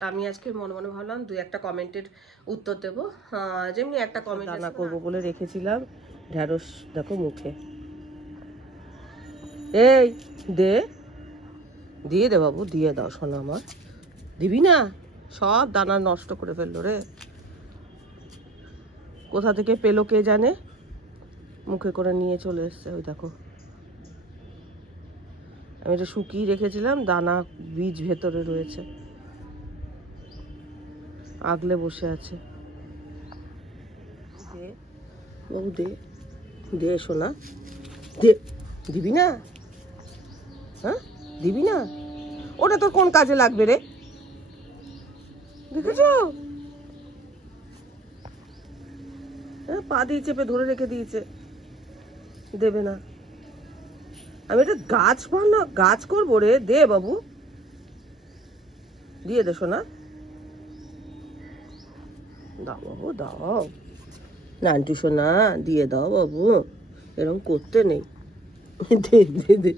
আমি আজকে মনে মনে ভাবলাম দুই একটা কমেন্টের উত্তর দেবো। যেমনি একটা কমেন্ট রান্না করবো বলে রেখেছিলাম। ঢ্যাঁড়স দেখো মুখে, এই দে, দিয়ে দে বাবু, দিয়ে দাও শোনা আমার। দিবি না? সব দানা নষ্ট করে ফেললো রে। কোথা থেকে পেলো কে জানে, মুখে করে নিয়ে চলে এসছে। ওই দেখো, আমি এটা শুকিয়ে রেখেছিলাম, দানা বীজ ভেতরে রয়েছে, আগলে বসে আছে। দে বাবু, দে, দে শোনা, দে। দিবি না? হ্যাঁ, দিবি না? ওটা তোর কোন কাজে লাগবে রে? দেখেছো, পা দিয়ে চেপে ধরে রেখে দিয়েছে, দেবে না। আমি এটা গাছ বানা গাছ করবো রে। দে বাবু, দিয়ে দে শোনা, দাও বাবু, দাও। নান্টু শোনা, দিয়ে দাও বাবু, এরকম করতে নেই। দে দে দে,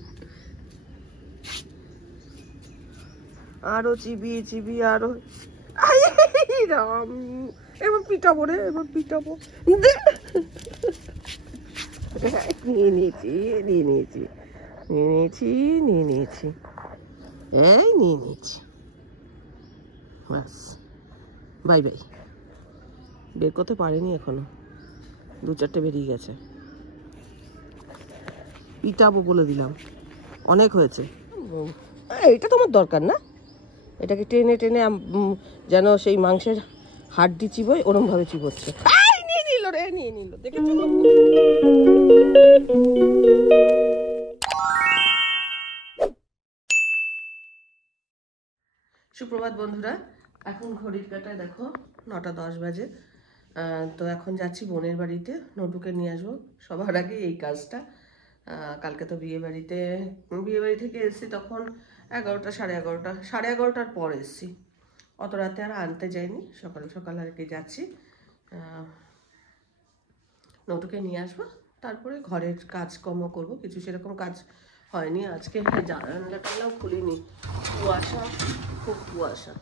আরো চিবি চিবি আরো। রাম, এবার পিটাবো রে, এবার পিটাবো। নিয়ে নিয়েছি, নিয়ে নিয়েছি, নিয়ে নিয়েছি, নিয়ে নিয়েছি, এই নিয়ে নিয়েছি, ব্যাস। Bye bye. বের করতে পারেনি এখনো, দু চারটে বেরিয়ে গেছে। পিটাবো বলে দিলাম, অনেক হয়েছে। এটা তোমার দরকার না, এটাকে টেনে টেনে যেন সেই মাংসের হাড্ডি চিবোয় ওরম ভাবে চিবোচ্ছে। নিয়ে নিল রে, নিয়ে নিল, দেখেছো? সুপ্রভাত বন্ধুরা, এখন ঘড়ির কাঁটায় দেখো 9:10 বাজে। তো এখন যাচ্ছি বোনের বাড়িতে, নটুকে নিয়ে আসবো। সবার আগে এই কাজটা। কালকে তো বিয়ে বাড়ি থেকে এসেছি তখন 11টা, সাড়ে 11টার পর এসেছি। অত রাতে আর আনতে যাইনি, সকাল সকাল আর কি যাচ্ছি। নটুকে নিয়ে আসবো, তারপরে ঘরের কাজকর্ম করবো। কিছু সেরকম কাজ হয়নি আজকে, জানলাটাও খুলিনি, কুয়াশা, খুব কুয়াশা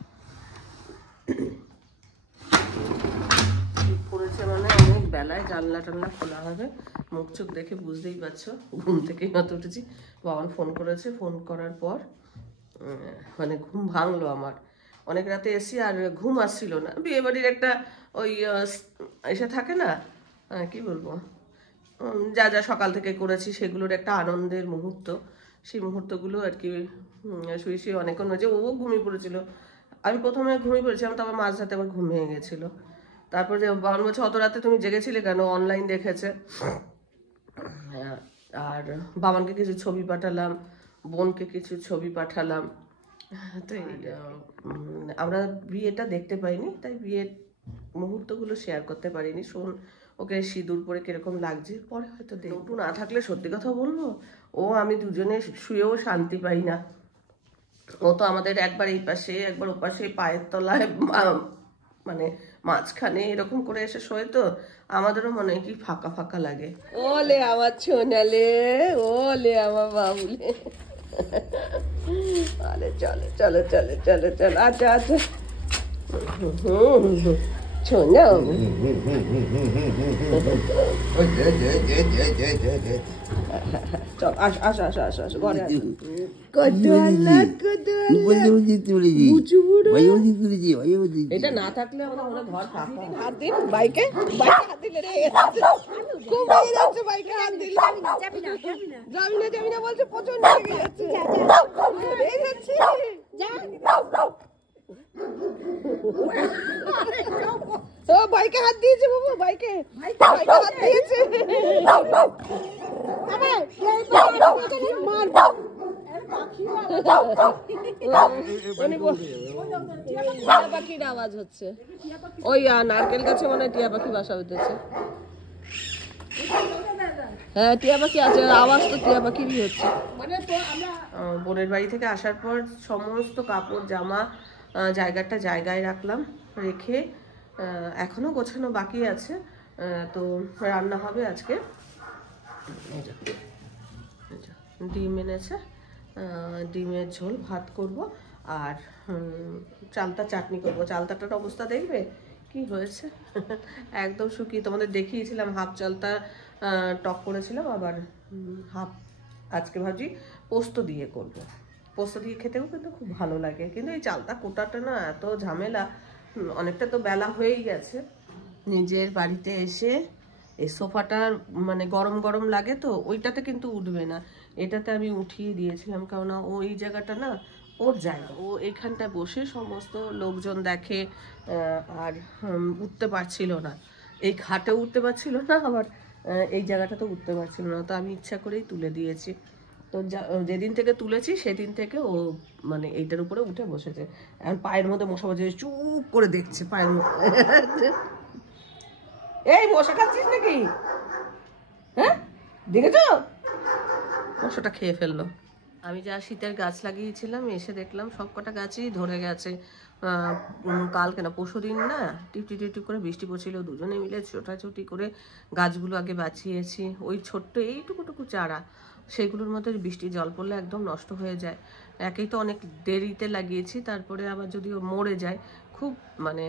পড়েছে। মানে অনেক বেলায় জানলা টানলা খোলা হবে। মুখ চোখ দেখে বুঝতেই পারছো, ঘুম থেকেই হয়তো উঠেছি। বাবা ফোন করেছে, ফোন করার পর মানে ঘুম ভাঙলো আমার। অনেক রাতে এসি আর ঘুম আসছিল না। বিয়ে বাড়ির একটা ওই এসে থাকে না, কি বলবো, যা যা সকাল থেকে করেছি সেগুলোর একটা আনন্দের মুহূর্ত। সেই মুহূর্তগুলো আর কি শুয়ে শুয়ে অনেকক্ষণ হয়েছে। ও ঘুমিয়ে পড়েছিল, আমি প্রথমে ঘুমিয়ে পড়েছিলাম, তারপর মাঝরাতে আবার ঘুম ভেঙে গেছিলো। তারপর যে বাবা বলছে অত রাতে তুমি জেগেছিলে কেন, অনলাইন দেখেছে। আর বাবানকে কিছু ছবি পাঠালাম, বোনকে কিছু ছবি পাঠালাম। তো আমরা বিয়েটা দেখতে পাইনি, তাই বিয়ের মুহূর্তগুলো শেয়ার করতে পারিনি। শোন, ওকে সিঁদুর পরে কিরকম লাগছে পরে হয়তো দেখবো। না থাকলে সত্যি কথা বলবো, ও আমি দুজনে শুয়েও শান্তি পাই না। ও তো আমাদের একবার এই পাশে একবার ও পাশে, পায়ের তলায়, মানে মাঝখানে এরকম করে এসে শোয়। তো আমাদেরও মনে হয় কি ফাঁকা ফাঁকা লাগে। ওলে আমার ছোনালে, ওলে আমার বাবুলে। আরে চলো চলো চলো চলো চলো, আচ্ছা আচ্ছা, ছোনা চল, আসো আসো আসো আসো আসো, ঘরে আসো। এটা না থাকলে আমরা ঘর ফাঁকা। হাত দিন বাইকে, বাইকে হাত দিলে রে, খুব রেগে যাচ্ছে বাইকে হাত দিলে। যাবি না যাবি না বলছে, প্রচন্ড রেগে যাচ্ছে, রেগে যাচ্ছে। ও বাইকে হাত দিয়েছে বাবু, বাইকে হাত দিয়েছে। পাখির আওয়াজ হচ্ছে, ওই নারকেল গাছে মনে হয় টিয়া পাখি বাসা বেঁধেছে। হ্যাঁ টিয়া পাখি আছে, আওয়াজ তো টিয়া পাখিরই হচ্ছে। বোনের বাড়ি থেকে আসার পর সমস্ত কাপড় জামা জায়গাটা জায়গায় রাখলাম, রেখে এখনো গোছানো বাকি আছে। তো রান্না হবে আজকে, ডিম এনেছে, ডিমের ঝোল ভাত করব। আর চালতা চাটনি করবো। চালতাটার অবস্থা দেখবে কি হয়েছে, একদম শুকিয়ে। তোমাদের দেখিয়েছিলাম হাফ চালতা টক করেছিলাম, আবার হাফ আজকে ভাবছি পোস্ত দিয়ে করব। পোস্ত দিয়ে খেতেও কিন্তু খুব ভালো লাগে, কিন্তু এই চালতা কোটাটা না এত ঝামেলা। অনেকটা তো বেলা হয়েই গেছে। নিজের বাড়িতে এসে এই সোফাটা মানে গরম গরম লাগে তো ওইটাতে কিন্তু উঠবে না, এটাতে আমি উঠিয়ে দিয়েছিলাম, কারণ ওই জায়গাটা না ওর জায়গা, ও এখানটায় বসে সমস্ত লোকজন দেখে। আর উঠতে পারছিল না, এই খাটে উঠতে পারছিল না, আবার এই জায়গাটাতে উঠতে পারছিল না, তো আমি ইচ্ছা করেই তুলে দিয়েছি। তো যেদিন থেকে তুলেছি সেদিন থেকে ও মানে এইটার উপরে উঠে বসেছে। এখন পায়ের মধ্যে মশা বসে চুপ করে দেখছে পায়ের মধ্যে। এই মশা খাচ্ছিস নাকি? হ্যাঁ, দেখেছো মশাটা খেয়ে ফেললো। আমি যা শীতের গাছ লাগিয়েছিলাম এসে দেখলাম সব কটা গাছই ধরে গেছে। কালকে না পরশু দিন না টিপটি টিপটি করে বৃষ্টি পড়ছিল, দুজনে মিলে ছোটাছুটি করে গাছগুলো আগে বাঁচিয়েছি। ওই ছোট্ট এইটুকুটুকু চারা, সেগুলোর মধ্যে বৃষ্টির জল পড়লে একদম নষ্ট হয়ে যায়। একেই তো অনেক দেরিতে লাগিয়েছি, তারপরে আবার যদি ও মরে যায় খুব মানে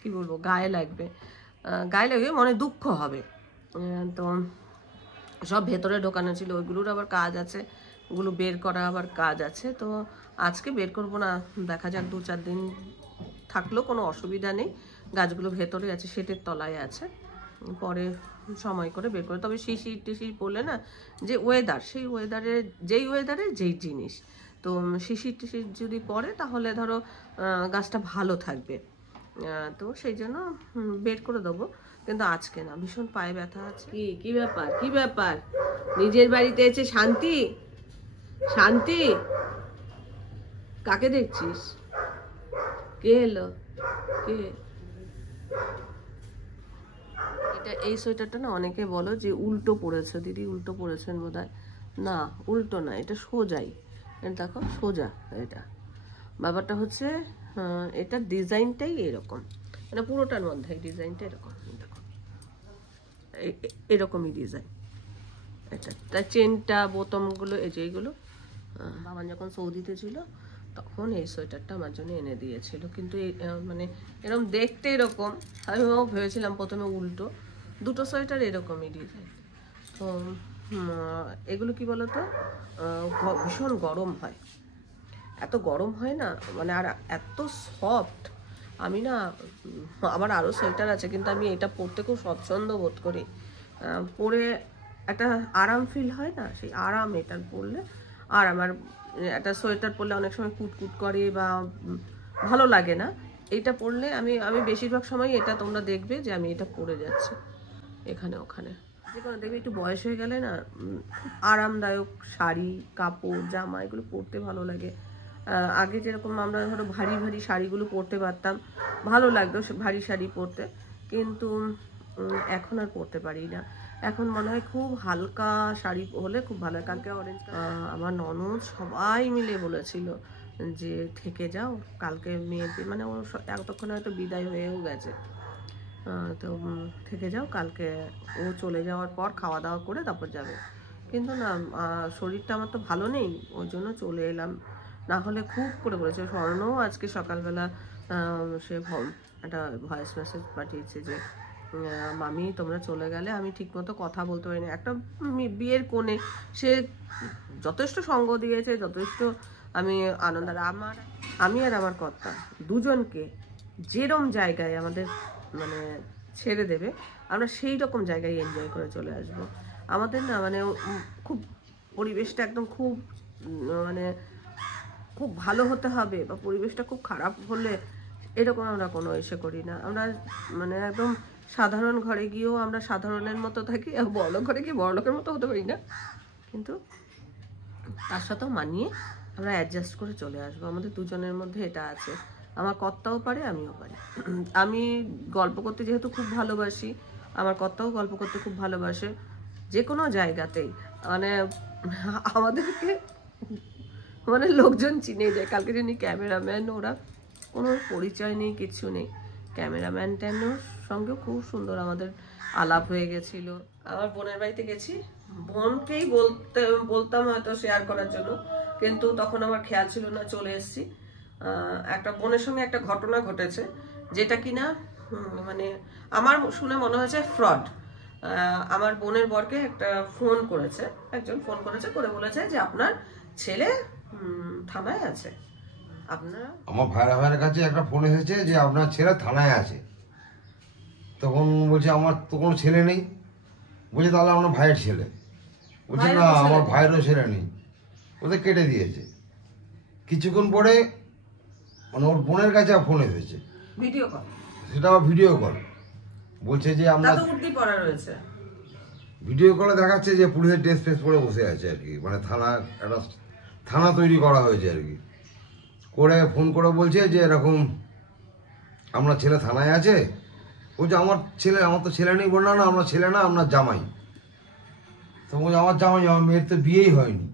কি বলবো গায়ে লাগবে, গায়ে লাগবে মনে দুঃখ হবে। তো সব ভেতরে ঢোকানো ছিল, ওইগুলোর আবার কাজ আছে, ওগুলো বের করা আবার কাজ আছে। তো আজকে বের করব না, দেখা যাক 2-4 দিন থাকলেও কোনো অসুবিধা নেই। গাছগুলো ভেতরে আছে, শেটের তলায় আছে, পরে সময় করে বের করে। তবে শিশির টিশির পড়লে না যে ওয়েদার, সেই ওয়েদারে যেই জিনিস, তো শিশির টিশির যদি পড়ে তাহলে ধরো গাছটা ভালো থাকবে। তো সেই জন্য বের করে দেবো, কিন্তু আজকে না, ভীষণ পায়ে ব্যথা আছে। কি ব্যাপার, কি ব্যাপার? নিজের বাড়িতে এসে শান্তি শান্তি? কাকে দেখছিস? কে এলো? কে? এটা এই সোয়েটারটা না অনেকে বলো যে উল্টো পড়েছে দিদি, উল্টো পড়েছেন বোধহয়। না উল্টো না, এটা সোজাই, দেখো সোজা। এটা ব্যাপারটা হচ্ছে এটার ডিজাইনটাই এরকম, মানে পুরোটার মধ্যে ডিজাইনটা এরকম, দেখো এরকমই ডিজাইন এটা। তার চেনটা বোতামগুলো এই যে এইগুলো বাবা যখন সৌদিতে ছিল তখন এই সোয়েটারটা আমার জন্য এনে দিয়েছিল, কিন্তু মানে এরকম দেখতে এরকম, আমি ভেবেছিলাম প্রথমে উল্টো। দুটো সোয়েটার এরকমই ডিজাইন। তো এগুলো কি বলতো ভীষণ গরম হয়, এত গরম হয় না মানে, আর এত সফট। আমি না আমার আরও সোয়েটার আছে, কিন্তু আমি এটা পরতে খুব স্বচ্ছন্দ বোধ করি। পরে একটা আরাম ফিল হয় না, সেই আরাম এটার পরলে। আর আমার একটা সোয়েটার পরলে অনেক সময় কুটকুট করে বা ভালো লাগে না, এইটা পরলে আমি বেশিরভাগ সময় এটা তোমরা দেখবে যে আমি এটা পরে যাচ্ছি এখানে ওখানে। যে কোনো দেখবে একটু বয়স হয়ে গেলে না আরামদায়ক শাড়ি কাপড় জামা এগুলো পরতে ভালো লাগে। আগে যেরকম আমরা ধরো ভারী ভারী শাড়িগুলো পরতে পারতাম, ভালো লাগতো ভারী শাড়ি পরতে, কিন্তু এখন আর পরতে পারি না। এখন মনে হয় খুব হালকা শাড়ি হলে খুব ভালো হয়। কালকে অরেঞ্জ আমার ননদ সবাই মিলে বলেছিল যে থেকে যাও কালকে মেয়েদের, মানে ও এতক্ষণ হয়তো বিদায় হয়েও গেছে, তো থেকে যাও কালকে ও চলে যাওয়ার পর খাওয়া দাওয়া করে তারপর যাবে। কিন্তু না শরীরটা আমার তো ভালো নেই, ওই জন্য চলে এলাম, না হলে খুব করে বলেছে। স্বর্ণও আজকে সকালবেলা সে একটা ভয়েস মেসেজ পাঠিয়েছে যে মামি তোমরা চলে গেলে আমি ঠিকমতো কথা বলতে পারিনি। একটা বিয়ের কোণে সে যথেষ্ট সঙ্গ দিয়েছে, যথেষ্ট আমি আনন্দ। আমি আর আমার কর্তা দুজনকে যেরম জায়গায় আমাদের মানে ছেড়ে দেবে আমরা সেই রকম জায়গায় এনজয় করে চলে আসব। আমাদের না মানে খুব পরিবেশটা একদম খুব মানে খুব ভালো হতে হবে, বা পরিবেশটা খুব খারাপ হলে এরকম আমরা কোনো এসে করি না। আমরা মানে একদম সাধারণ ঘরে গিয়েও আমরা সাধারণের মতো থাকি, আর বড় ঘরে গিয়ে বড়লোকের মতো হতে পারি না, কিন্তু তার সাথেও মানিয়ে আমরা অ্যাডজাস্ট করে চলে আসবো। আমাদের দুজনের মধ্যে এটা আছে, আমার কর্তাও পারে আমিও পারি। আমি গল্প করতে যেহেতু খুব ভালোবাসি, আমার কর্তাও গল্প করতে খুব ভালোবাসে, যে কোনো জায়গাতেই মানে আমাদেরকে মানে লোকজন চিনে যায়। কালকে যিনি ক্যামেরাম্যান, ওরা কোনো পরিচয় নেই, কিছু নেই, ক্যামেরাম্যান ট্যামের সঙ্গেও খুব সুন্দর আমাদের আলাপ হয়ে গেছিল। আমার বোনের বাড়িতে গেছি, বোনকেই বলতাম হয়তো শেয়ার করার জন্য, কিন্তু তখন আমার খেয়াল ছিল না, চলে এসেছি। একটা বোনের সঙ্গে একটা ঘটনা ঘটেছে, যেটা কিনা মানে আমার শুনে মনে হয়েছে ফ্রড। আমার বোনের বরকে একটা ফোন করেছে, একজন ফোন করেছে, করে বলেছে যে আপনার ছেলে থানায় আছে। আপনারা, আমার ভাইয়ের কাছে একটা ফোন এসেছে যে আপনার ছেলে থানায় আছে। তখন বলছে আমার তো কোনো ছেলে নেই। বলছে তাহলে আমার ভাইয়ের ছেলে। বলছে না, আমার ভাইয়েরও ছেলে নেই, ওদের কেটে দিয়েছে। কিছুক্ষণ পরে মানে ওর বোনের কাছে ফোন এসেছে, ভিডিও কল, সেটা আবার ভিডিও কল। বলছে যে আমরা উর্দি পড়া রয়েছে, ভিডিও কলে দেখাচ্ছে যে পুলিশের ড্রেস ফ্রেস পরে বসে আছে আর কি, মানে একটা থানা তৈরি করা হয়েছে আর কি। করে ফোন করে বলছে যে এরকম আপনার ছেলে থানায় আছে। বলছে আমার তো ছেলে নেই। বল না না, আমরা ছেলে না, আপনার জামাই। তো বলছে আমার জামাই, আমার মেয়ের তো বিয়েই হয়নি।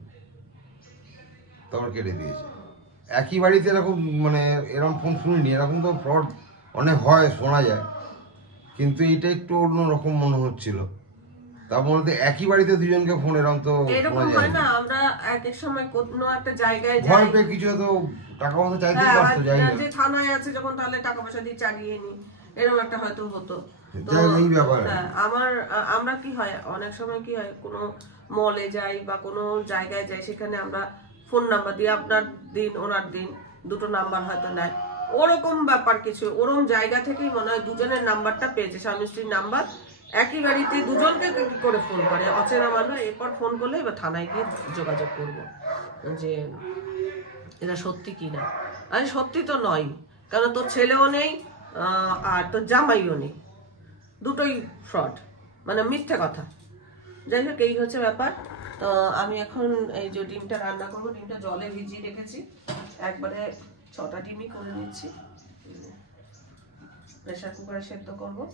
তখন কেটে দিয়েছে। একই বাড়িতে এরকম মানে এরকম ফোন শুনিনি, এরকম তো ফ্রড অনেক হয়, শোনা যায়, কিন্তু এটা একটু অন্যরকম মনে হচ্ছিল। তার মধ্যে একই বাড়িতে দুজনকে ফোন এরকম তো এরকম হয় না? আমরা এক এক সময় কোনো একটা জায়গায় যাই, ভয় পেয়ে কিছু তো টাকা পয়সা চাইতে পারতো, যাই না, যে থানায় আছে যখন, তাহলে টাকা পয়সা দিয়ে চালিয়ে নি, এরকম একটা হয়তো হতো। তো এই ব্যাপার। আমরা কি হয়, অনেক সময় কি হয়, কোনো মলে যাই বা কোনো জায়গায় যাই, সেখানে আমরা ফোন নাম্বার দিয়ে আপনার দিন ওনার দিন, দুটো নাম্বার হয়তো নেয়, ওরকম ব্যাপার কিছু। ওরকম জায়গা থেকেই মনে হয় দুজনের নাম্বারটা পেয়েছে, স্বামী স্ত্রীর নাম্বার, একই বাড়িতে দুজনকে কি করে ফোন করে অচেনা মানুষ। এরপর ফোন করলে এবার থানায় গিয়ে যোগাযোগ করবো যে এটা সত্যি কি না। আরে সত্যি তো নয়, কারণ তোর ছেলেও নেই আর তোর জামাইও নেই, দুটোই ফ্রড, মানে মিথ্যে কথা। যাই হোক, এই হচ্ছে ব্যাপার। তো আমি এখন এই যে ডিমটা রান্না করবো, ডিমটা জলে ভিজিয়ে রেখেছি, একবারে 6টা ডিমই করে নিচ্ছি, প্রেসার কুকারে সেদ্ধ করবো।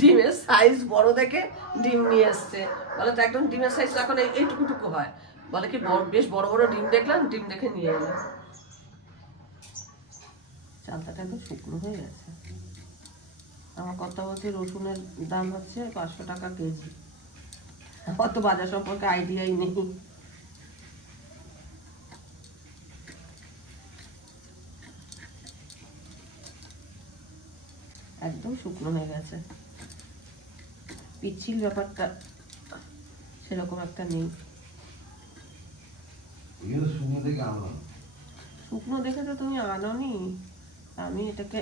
ডিমের সাইজ বড় দেখে ডিম নিয়ে এসছে, বলে তো একদম ডিমের সাইজ এখন এইটুকুটুকু হয়, বলে কি বেশ বড় বড় ডিম দেখলাম, ডিম দেখে নিয়ে এলাম। চালটাটা একদম শুকনো হয়ে গেছে। আমার কথা বলছি, রসুনের দাম হচ্ছে 500 টাকা কেজি, অত বাজার সম্পর্কে আইডিয়াই নেই। একদম শুকনো হয়ে গেছে, পিচ্ছিল ব্যাপারটা সেরকম একটা নেই। শুকনো দেখে তো তুমি আনোনি, আমি এটাকে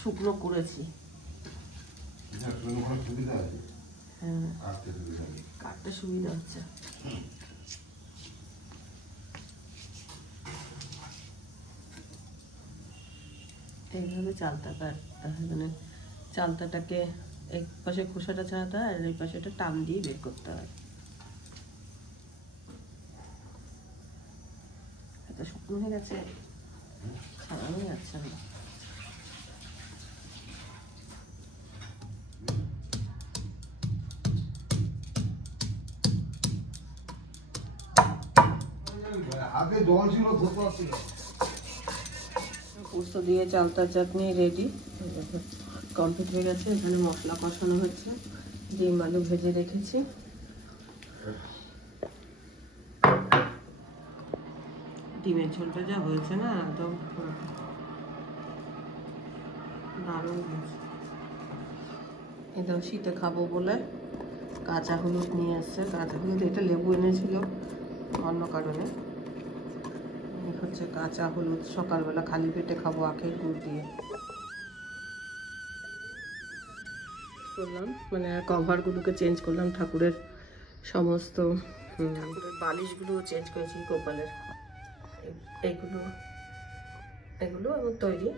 শুকনো করেছি। হ্যাঁ, কাটতে সুবিধা হচ্ছে। এইভাবে মানে চালতাটাকে এক পাশে খোসাটা ছাড়াতে হয়, আর এই পাশেটা টান দিয়ে বের করতে হয়। এত শুকনো হয়ে গেছে, ছাড়ানো যাচ্ছে না। পোস্ত দিয়ে চালতার চাটনি রেডি, কমপ্লিট হয়ে গেছে। এখানে মশলা কষানো হচ্ছে, ডিম আলু ভেজে রেখেছি। ডিমের ঝোলটা যা হয়েছে না, একদম দারুণ হয়েছে। একদম শীতে খাবো বলে কাঁচা হলুদ নিয়ে এসছে, কাঁচা হলুদ, এটা লেবু এনেছিল অন্য কারণে। হচ্ছে কাঁচা হলুদ, সকালবেলা খালি পেটে খাবো আখের গুড় দিয়ে। করলাম মানে কভারগুলোকে চেঞ্জ করলাম, ঠাকুরের সমস্ত ঠাকুরের বালিশগুলো চেঞ্জ করেছি, গোপালের এগুলো আমার তৈরি,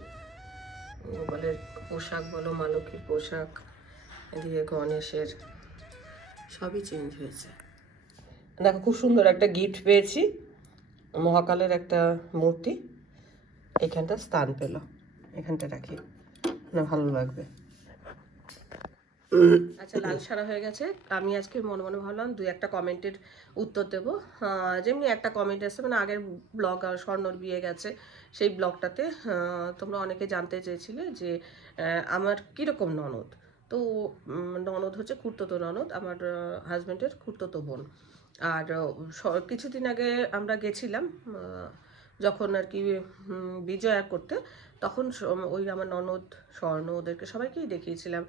গোপালের পোশাক বলো, মা লক্ষ্মীর পোশাক, এদিকে গণেশের, সবই চেঞ্জ হয়েছে। দেখো খুব সুন্দর একটা গিফট পেয়েছি, মহাকালের একটা মূর্তি, এখানটা স্থান পেল, এখানটা রাখি, না ভালো লাগবে। আচ্ছা, লাল সারা হয়ে গেছে। আমি আজকে মনে মনে ভাবলাম 2-1টা কমেন্টের উত্তর দেব। যেমনি একটা কমেন্ট এসেছে, মানে আগের ব্লগ স্বর্ণর বিয়ে গেছে সেই ব্লগটাতে তোমরা অনেকে জানতে চেয়েছিলে যে আমার কীরকম ননদ। তো ননদ হচ্ছে খুড়তুতো ননদ, আমার হাজব্যান্ডের খুড়তুতো বোন। আর কিছুদিন আগে আমরা গেছিলাম যখন আর কি বিজয়া করতে, তখন ওই আমার ননদ স্বর্ণ ওদেরকে সবাইকেই দেখিয়েছিলাম।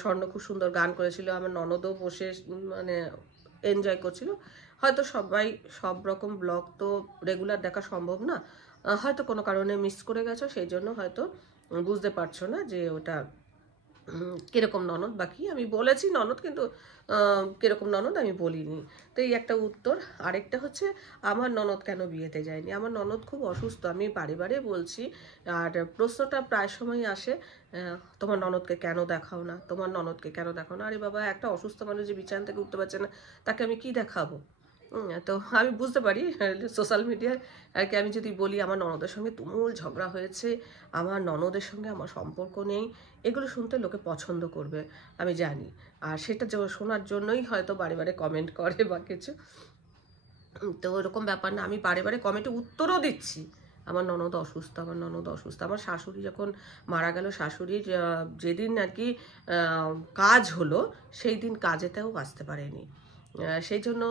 স্বর্ণ খুব সুন্দর গান করেছিল, আমার ননদও বসে মানে এনজয় করছিল। হয়তো সবাই সব রকম ব্লগ তো রেগুলার দেখা সম্ভব না, হয়তো কোনো কারণে মিস করে গেছো, সেই জন্য হয়তো বুঝতে পারছো না যে ওটা কিরকম ননদ বা কি। আমি বলেছি ননদ, কিন্তু কিরকম ননদ আমি বলিনি। তো এই একটা উত্তর। আরেকটা হচ্ছে আমার ননদ কেন বিয়েতে যায়নি। আমার ননদ খুব অসুস্থ, আমি বারে বারে বলছি। আর প্রশ্নটা প্রায় সময় আসে, তোমার ননদকে কেন দেখাও না, তোমার ননদকে কেন দেখাও না। আরে বাবা, একটা অসুস্থ মানুষ যে বিছানা থেকে উঠতে পারছে না, তাকে আমি কি দেখাবো? তো আমি বুঝতে পারি সোশ্যাল মিডিয়ায় আর কি আমি যদি বলি আমার ননদের সঙ্গে তুমুল ঝগড়া হয়েছে, আমার ননদের সঙ্গে আমার সম্পর্ক নেই, এগুলো শুনতে লোকে পছন্দ করবে আমি জানি। আর সেটা শোনার জন্যই হয়তো বারে বারে কমেন্ট করে বা কিছু। তো ওরকম ব্যাপার না, আমি বারে বারে কমেন্টে উত্তরও দিচ্ছি। আমার ননদ অসুস্থ, আমার ননদ অসুস্থ। আমার শাশুড়ি যখন মারা গেল, শাশুড়ির যেদিন আর কি কাজ হলো, সেই দিন কাজেতেও আসতে পারেনি। সেই জন্য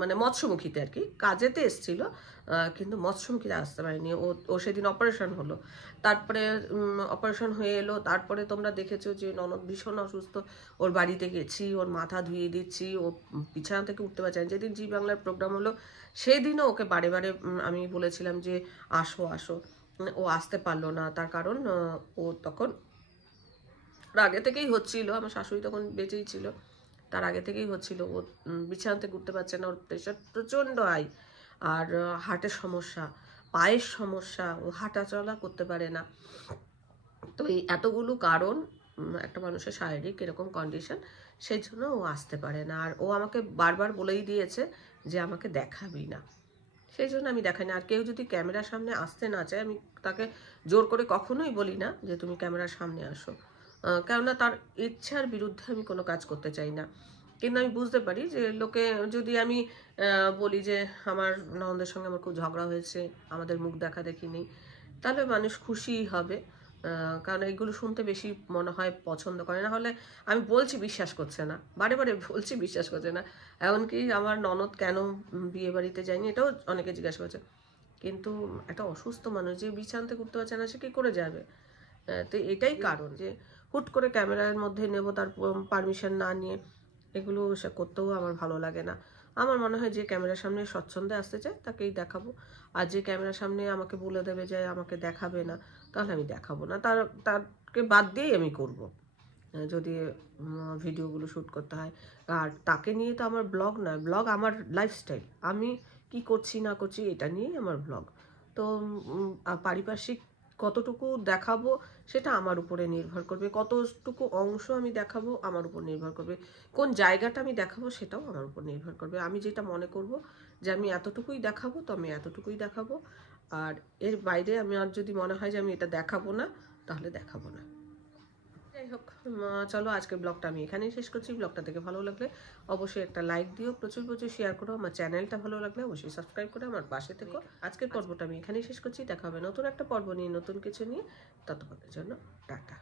মানে মৎস্যমুখীতে আর কি কাজেতে এসছিল, কিন্তু মৎস্যমুখীতে আসতে পারেনি। ও সেদিন অপারেশন হলো, তারপরে অপারেশন হয়ে এলো, তারপরে তোমরা দেখেছো যে ননদ ভীষণ অসুস্থ। ওর বাড়িতে গেছি, ওর মাথা ধুয়ে দিচ্ছি, ও বিছানা থেকে উঠতে পারছে না। যেদিন জি বাংলার প্রোগ্রাম হলো, সেই দিনও ওকে বারে বারে আমি বলেছিলাম যে আসো আসো, ও আসতে পারলো না। তার কারণ ও তখন আগে থেকেই হচ্ছিল, আমার শাশুড়ি তখন বেঁচেই ছিল, তার আগে থেকেই হচ্ছিল। ও বিছানা থেকে উঠতে পারছে না, ওর প্রেশার প্রচণ্ড হাই, আর হার্টের সমস্যা, পায়ের সমস্যা, ও হাঁটা চলা করতে পারে না। তো এই এতগুলো কারণ, একটা মানুষের শারীরিক এরকম কন্ডিশন, সেই জন্য ও আসতে পারে না। আর ও আমাকে বারবার বলেই দিয়েছে যে আমাকে দেখাবি না, সেই জন্য আমি দেখাই না। আর কেউ যদি ক্যামেরার সামনে আসতে না চায়, আমি তাকে জোর করে কখনোই বলি না যে তুমি ক্যামেরার সামনে আসো, কেননা তার ইচ্ছার বিরুদ্ধে আমি কোনো কাজ করতে চাই না। কিন্তু আমি বুঝতে পারি যে লোকে যদি আমি বলি যে আমার ননদের সঙ্গে আমার খুব ঝগড়া হয়েছে, আমাদের মুখ দেখা দেখি নেই, তাহলে মানুষ খুশিই হবে। কারণ এইগুলো শুনতে বেশি মনে হয় পছন্দ করে। না হলে আমি বলছি বিশ্বাস করছে না, বারে বারে বলছি বিশ্বাস করছে না। এমনকি আমার ননদ কেন বিয়ে বাড়িতে যায়নি এটাও অনেকে জিজ্ঞাসা করছে। কিন্তু একটা অসুস্থ মানুষ যে বিছানা থেকে উঠতে পারছে না, সে কী করে যাবে? তো এটাই কারণ যে হুট করে ক্যামেরার মধ্যে নেব, তার পারমিশন না নিয়ে এগুলো সে করতেও আমার ভালো লাগে না। আমার মনে হয় যে ক্যামেরার সামনে স্বচ্ছন্দে আসতে চায় তাকেই দেখাবো। আর যে ক্যামেরার সামনে আমাকে বলে দেবে যে আমাকে দেখাবে না, তাহলে আমি দেখাবো না। তাকে বাদ দিয়েই আমি করব যদি ভিডিওগুলো শ্যুট করতে হয়। আর তাকে নিয়ে তো আমার ব্লগ নয়, ব্লগ আমার লাইফস্টাইল, আমি কি করছি না করছি এটা নিয়েই আমার ব্লগ। তো পারিপার্শ্বিক কতটুকু দেখাবো সেটা আমার উপরে নির্ভর করবে, কতটুকু অংশ আমি দেখাবো আমার উপর নির্ভর করবে, কোন জায়গাটা আমি দেখাবো সেটাও আমার উপর নির্ভর করবে। আমি যেটা মনে করব যে আমি এতটুকুই দেখাবো, তো আমি এতটুকুই দেখাবো। আর এর বাইরে আমি আর যদি মনে হয় যে আমি এটা দেখাবো না, তাহলে দেখাবো না। যাই হোক, চলো আজকের ব্লগটা আমি এখানেই শেষ করছি। ব্লগটা দেখে ভালো লাগলে অবশ্যই একটা লাইক দিও, প্রচুর প্রচুর শেয়ার করো। আমার চ্যানেলটা ভালো লাগলে অবশ্যই সাবস্ক্রাইব করে আমার পাশে থেকো। আজকের পর্বটা আমি এখানেই শেষ করছি, দেখা হবে নতুন একটা পর্ব নিয়ে, নতুন কিছু নিয়ে। ততক্ষণের জন্য টাটা।